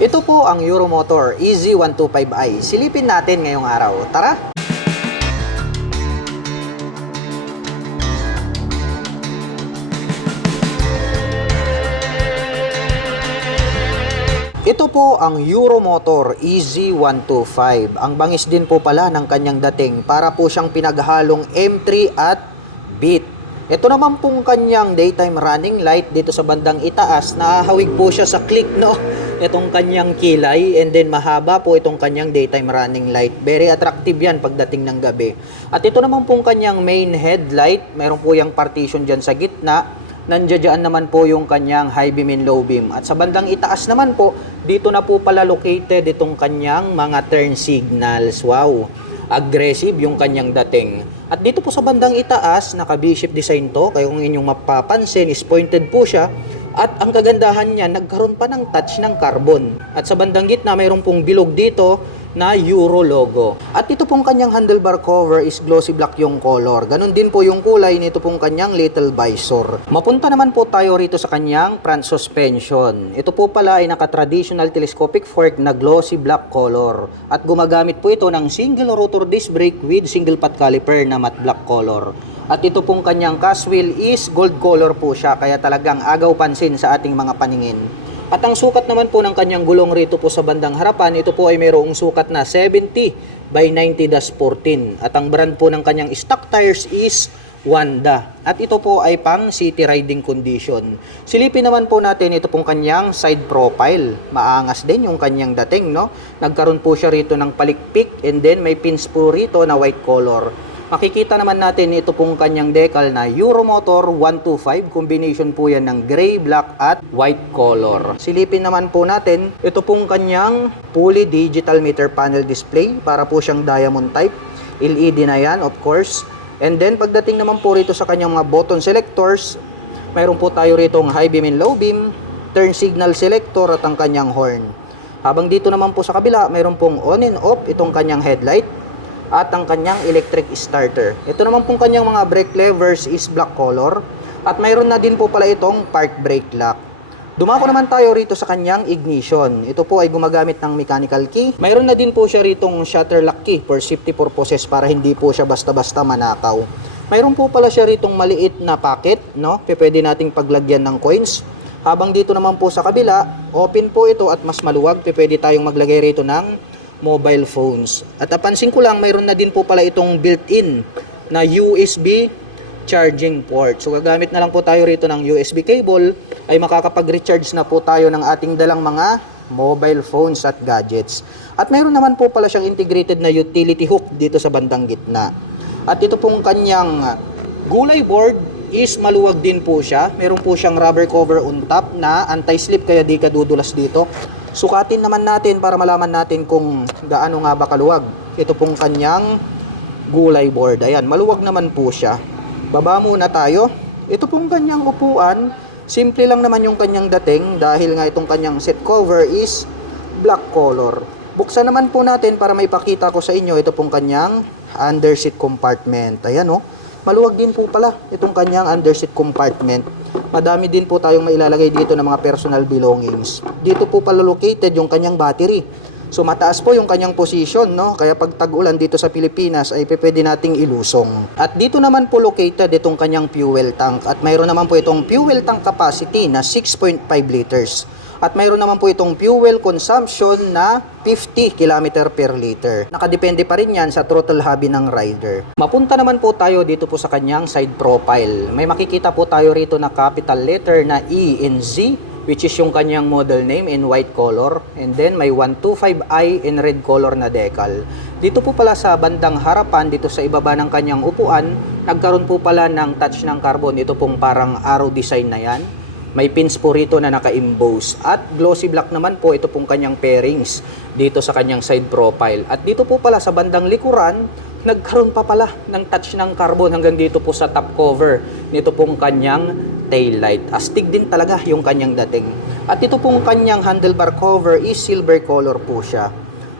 Ito po ang Euromotor EZ125i. Silipin natin ngayong araw. Tara! Ito po ang Euromotor EZ125. Ang bangis din po pala ng kanyang dating para po siyang pinaghalong M3 at Beat. Ito naman pong kanyang daytime running light dito sa bandang itaas, nahahawig po siya sa click, no? Itong kanyang kilay, and then mahaba po itong kanyang daytime running light. Very attractive yan pagdating ng gabi. At ito naman pong kanyang main headlight, mayroon po yung partition dyan sa gitna. Nandiyan naman po yung kanyang high beam and low beam. At sa bandang itaas naman po, dito na po pala located itong kanyang mga turn signals. Wow! Aggressive yung kanyang dating. At dito po sa bandang itaas, naka V-shape design to. Kaya kung inyong mapapansin, is pointed po siya. At ang kagandahan niya, nagkaroon pa ng touch ng carbon. At sa bandang gitna, mayroon pong bilog dito na Euro logo. At ito pong kanyang handlebar cover is glossy black yung color. Ganon din po yung kulay nito pong kanyang little visor. Mapunta naman po tayo rito sa kanyang front suspension. Ito po pala ay naka-traditional telescopic fork na glossy black color. At gumagamit po ito ng single rotor disc brake with single pot caliper na matte black color. At ito pong kanyang cast wheel is gold color po siya, kaya talagang agaw pansin sa ating mga paningin. At ang sukat naman po ng kanyang gulong rito po sa bandang harapan, ito po ay mayroong sukat na 70 by 90-14. At ang brand po ng kanyang stock tires is Wanda. At ito po ay pang city riding condition. Silipin naman po natin ito pong kanyang side profile. Maangas din yung kanyang dating, no? Nagkaroon po siya rito ng palikpik, and then may pins po rito na white color. Makikita naman natin ito pong kanyang decal na Euromotor 125. Combination po yan ng gray, black at white color. Silipin naman po natin ito pong kanyang fully digital meter panel display. Para po siyang diamond type. LED na yan, of course. And then pagdating naman po rito sa kanyang mga button selectors, mayroon po tayo rito ng high beam and low beam, turn signal selector at ang kanyang horn. Habang dito naman po sa kabila, mayroon pong on and off itong kanyang headlight at ang kanyang electric starter. Ito naman pong kanyang mga brake levers is black color. At mayroon na din po pala itong park brake lock. Dumako naman tayo rito sa kanyang ignition. Ito po ay gumagamit ng mechanical key. Mayroon na din po siya ritong shutter lock key for safety purposes para hindi po siya basta-basta manakaw. Mayroon po pala siya ritong maliit na pocket, no? Pwede nating paglagyan ng coins. Habang dito naman po sa kabila, open po ito at mas maluwag. Pwede tayong maglagay rito ng mobile phones. At napansin ko lang, mayroon na din po pala itong built-in na USB charging port. So gagamit na lang po tayo rito ng USB cable, ay makakapag-recharge na po tayo ng ating dalang mga mobile phones at gadgets. At mayroon naman po pala siyang integrated na utility hook dito sa bandang gitna. At ito pong kanyang gulay board is maluwag din po siya. Meron po siyang rubber cover on top na anti-slip, kaya di ka dudulas dito. Sukatin naman natin para malaman natin kung gaano nga ba kaluwag ito pong kanyang gulay board. Ayan, maluwag naman po siya. Baba muna tayo. Ito pong kanyang upuan, simple lang naman yung kanyang dating dahil nga itong kanyang seat cover is black color. Buksan naman po natin para may pakita ko sa inyo ito pong kanyang under seat compartment. Ayan, oh. Maluwag din po pala itong kanyang under seat compartment. Madami din po tayong mailalagay dito ng mga personal belongings. Dito po pala located yung kanyang battery. So mataas po yung kanyang position, no? Kaya pag tag-ulan dito sa Pilipinas ay pwede nating ilusong. At dito naman po located itong kanyang fuel tank. At mayroon naman po itong fuel tank capacity na 6.5 liters. At mayroon naman po itong fuel consumption na 50 km per liter. Nakadepende pa rin yan sa throttle hobby ng rider. Mapunta naman po tayo dito po sa kanyang side profile. May makikita po tayo rito na capital letter na E and Z, which is yung kanyang model name in white color. And then may 125i in red color na decal. Dito po pala sa bandang harapan, dito sa ibaba ng kanyang upuan, nagkaroon po pala ng touch ng carbon. Ito pong parang arrow design na yan. May pins po rito na naka-emboss. At glossy black naman po ito pong kanyang pairings dito sa kanyang side profile. At dito po pala sa bandang likuran, nagkaroon pa pala ng touch ng carbon hanggang dito po sa top cover nito pong kanyang tail light. Astig din talaga yung kanyang dating. At ito pong kanyang handlebar cover is silver color po siya.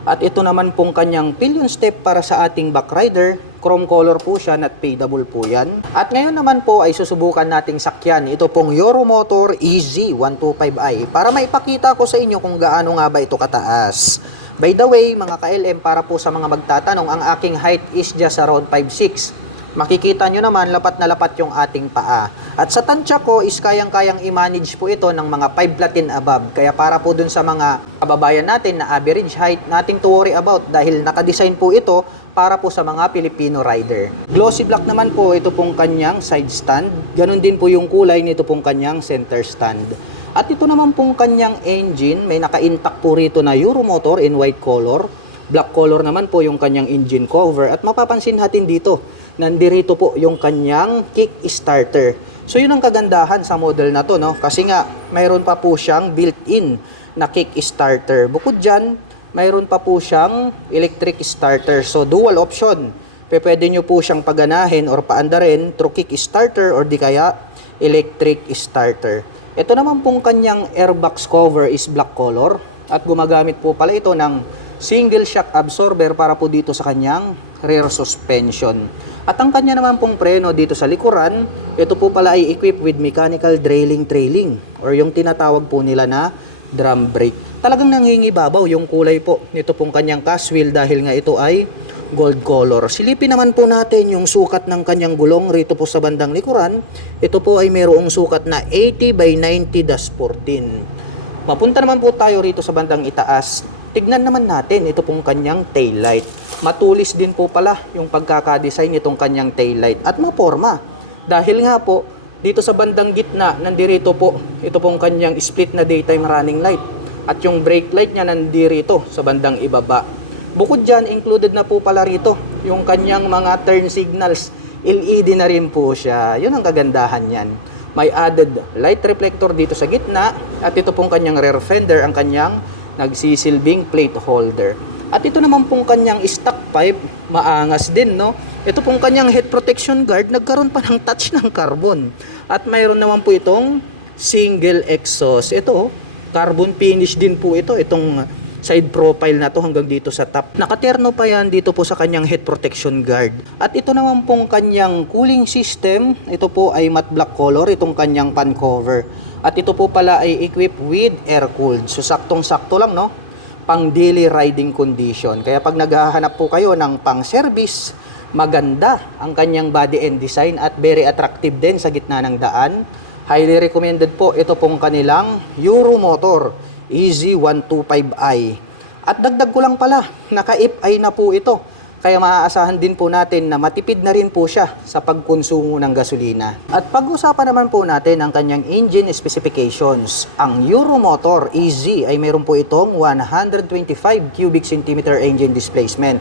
At ito naman pong kanyang pillion step para sa ating back rider Chrome color po siya, not fadable po yan. At ngayon naman po ay susubukan nating sakyan ito pong Euromotor EZ125i para maipakita ko sa inyo kung gaano nga ba ito kataas. By the way, mga ka-LM, para po sa mga magtatanong, ang aking height is just around 5'6". Makikita nyo naman, lapat na lapat yung ating paa. At sa tansya ko is kayang-kayang i-manage po ito ng mga 5 platin above. Kaya para po dun sa mga kababayan natin na average height, nothing to worry about dahil nakadesign po ito para po sa mga Filipino rider. Glossy black naman po ito pong kanyang side stand. Ganon din po yung kulay nito pong kanyang center stand. At ito naman pong kanyang engine, may naka-intact po rito na Euromotor in white color. Black color naman po yung kanyang engine cover. At mapapansin natin dito, nandirito po yung kanyang kick starter. So yun ang kagandahan sa model na to, no? Kasi nga, mayroon pa po siyang built-in na kick starter. Bukod dyan, mayroon pa po siyang electric starter. So, dual option. Pwede nyo po siyang paganahin or paandarin through kick starter or di kaya electric starter. Ito naman pong kanyang airbox cover is black color. At gumagamit po pala ito ng single shock absorber para po dito sa kanyang rear suspension. At ang kanya naman pong preno dito sa likuran, ito po pala ay equipped with mechanical trailing or yung tinatawag po nila na drum brake. Talagang nangingibabaw yung kulay po nito pong kanyang cast wheel dahil nga ito ay gold color. Silipin naman po natin yung sukat ng kanyang gulong rito po sa bandang likuran. Ito po ay mayroong sukat na 80 by 90-14. Mapunta naman po tayo rito sa bandang itaas. Tignan naman natin ito pong kanyang taillight. Matulis din po pala yung pagkakadesign nitong kanyang taillight at maporma. Dahil nga po, dito sa bandang gitna, nandirito po ito pong kanyang split na daytime running light. At yung brake light niya nandirito sa bandang ibaba. Bukod dyan, included na po pala rito yung kanyang mga turn signals. LED na rin po siya. Yun ang kagandahan yan. May added light reflector dito sa gitna. At ito pong kanyang rear fender, ang kanyang nagsisilbing plate holder. At ito naman pong kanyang stock pipe, maangas din, no? Ito pong kanyang head protection guard, nagkaroon pa ng touch ng carbon. At mayroon naman po itong single exhaust. Ito, carbon finish din po ito, itong side profile na to hanggang dito sa top. Nakaterno pa yan dito po sa kanyang head protection guard. At ito naman pong kanyang cooling system, ito po ay matte black color, itong kanyang pan cover. At ito po pala ay equipped with air cooled. So saktong-sakto lang, no? Pang daily riding condition. Kaya pag naghahanap po kayo ng pang service, maganda ang kanyang body and design at very attractive din sa gitna ng daan. Highly recommended po ito pong kanilang Euromotor EZ125i. At dagdag ko lang pala, naka-IF-I na po ito. Kaya maaasahan din po natin na matipid na rin po siya sa pagkonsumo ng gasolina. At pag-usapan naman po natin ang kanyang engine specifications. Ang Euromotor EZ ay mayroon po itong 125 cubic centimeter engine displacement.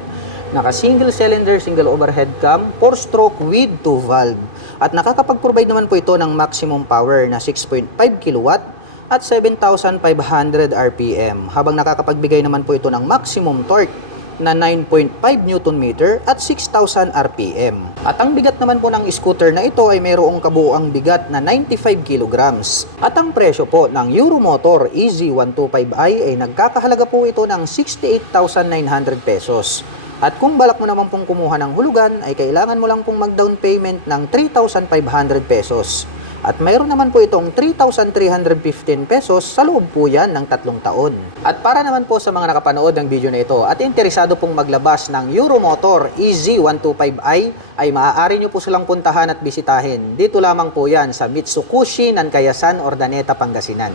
Naka single cylinder, single overhead cam, 4-stroke with 2 valve. At nakakapag-provide naman po ito ng maximum power na 6.5 kilowatt at 7,500 RPM. Habang nakakapagbigay naman po ito ng maximum torque na 9.5 Nm at 6,000 RPM. At ang bigat naman po ng scooter na ito ay mayroong kabuuang bigat na 95 kilograms. At ang presyo po ng Euromotor EZ125i ay nagkakahalaga po ito ng 68,900 pesos. At kung balak mo naman pong kumuha ng hulugan, ay kailangan mo lang pong mag-down payment ng 3,500 pesos. At mayroon naman po itong 3,315 pesos sa loob po yan ng 3 taon. At para naman po sa mga nakapanood ng video na ito at interesado pong maglabas ng Euromotor EZ125i, ay maaari nyo po silang puntahan at bisitahin. Dito lamang po yan sa Mitsukushi, Nankayasan, Ordaneta, Pangasinan.